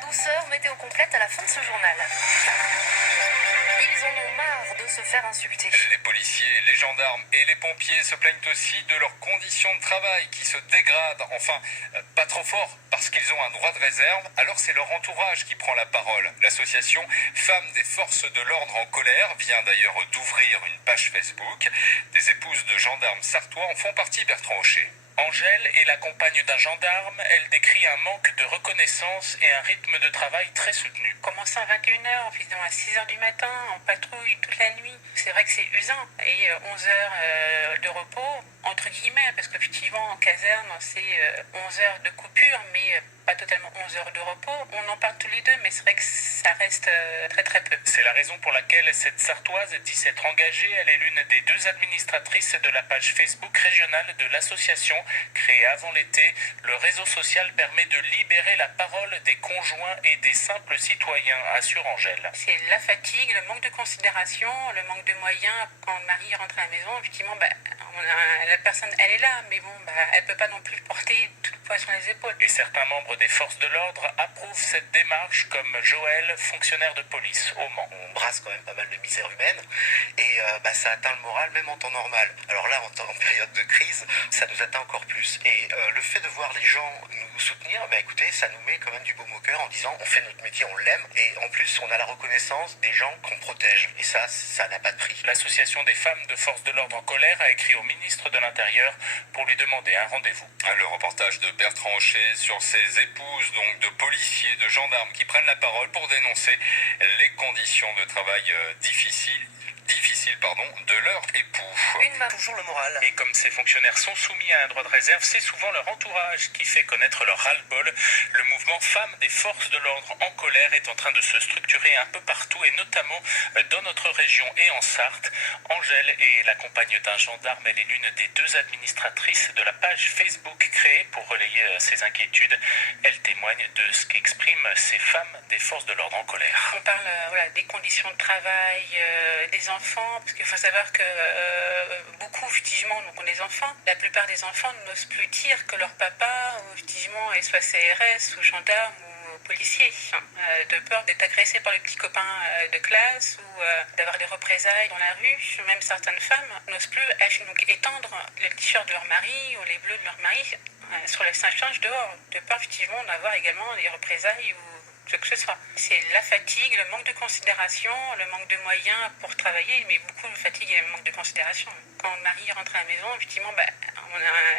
Douceur, météo complète à la fin de ce journal. Ils en ont marre de se faire insulter. Les policiers, les gendarmes et les pompiers se plaignent aussi de leurs conditions de travail qui se dégradent. Enfin, pas trop fort parce qu'ils ont un droit de réserve, alors c'est leur entourage qui prend la parole. L'association Femmes des forces de l'ordre en colère vient d'ailleurs d'ouvrir une page Facebook. Des épouses de gendarmes sartois en font partie, Bertrand Hocher. Angèle est la compagne d'un gendarme. Elle décrit un manque de reconnaissance et un rythme de travail très soutenu. Commençant à 21h, en faisant à 6h du matin, en patrouille toute la nuit. C'est vrai que c'est usant. Et 11 heures de repos, entre guillemets, parce qu'effectivement, en caserne, c'est 11 heures de coupure, mais pas totalement 11 heures de repos. On en parle tous les deux, mais c'est vrai que ça reste très très peu. C'est la raison pour laquelle cette Sartoise dit s'être engagée. Elle est l'une des 2 administratrices de la page Facebook régionale de l'association. Créée avant l'été, le réseau social permet de libérer la parole des conjoints et des simples citoyens, assure Angèle. C'est la fatigue, le manque de considération, le manque de moyens. Quand le mari rentre à la maison, effectivement, la personne, elle est là, mais bon, elle ne peut pas non plus porter tout le poids sur les épaules. Et certains membres des forces de l'ordre approuvent cette démarche, comme Joël, fonctionnaire de police au Mans. On brasse quand même pas mal de misère humaine et ça atteint le moral même en temps normal. Alors là, en période de crise, ça nous atteint encore plus. Et le fait de voir les gens nous soutenir, écoutez, ça nous met quand même du baume au cœur en disant on fait notre métier, on l'aime et en plus on a la reconnaissance des gens qu'on protège. Et ça n'a pas de prix. L'association des femmes de forces de l'ordre en colère a écrit au ministre de l'Intérieur pour lui demander un rendez-vous. Le reportage de Bertrand Hocher sur ces épouses donc de policiers, de gendarmes qui prennent la parole pour dénoncer les conditions de travail difficiles de leur époux. Toujours le moral. Et comme ces fonctionnaires sont soumis à un droit de réserve, c'est souvent leur entourage qui fait connaître leur ras-le-bol. Le mouvement Femmes des forces de l'ordre en colère est en train de se structurer un peu partout et notamment dans notre région et en Sarthe. Angèle est la compagne d'un gendarme. Elle est l'une des 2 administratrices de la page Facebook créée pour relayer ses inquiétudes. Elle témoigne de ce qu'expriment ces femmes des forces de l'ordre en colère. On parle des conditions de travail, des enfants, parce qu'il faut savoir que beaucoup, effectivement, donc ont des enfants. La plupart des enfants n'osent plus dire que leur papa, effectivement, est soit CRS ou gendarme ou policier, de peur d'être agressé par les petits copains de classe ou d'avoir des représailles dans la rue. Même certaines femmes n'osent plus donc étendre le t-shirt de leur mari ou les bleus de leur mari sur le Saint-Change dehors, de peur, effectivement, d'avoir également des représailles ou ce que ce soit. C'est la fatigue, le manque de considération, le manque de moyens pour travailler, mais beaucoup de fatigue et le manque de considération. Quand le mari rentre à la maison, effectivement,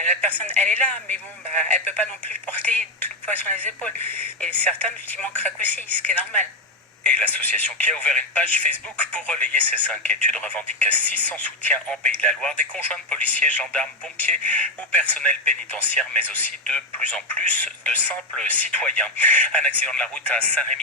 la personne, elle est là, mais bon, elle ne peut pas non plus porter tout le poids sur les épaules. Et certaines, effectivement, craquent aussi, ce qui est normal. Et l'association qui a ouvert une page Facebook pour relayer ces inquiétudes revendique 600 soutiens en Pays de la Loire, des conjoints de policiers, gendarmes, pompiers ou personnel pénitentiaire, mais aussi de plus en plus de simples citoyens. Un accident de la route à Saint-Rémy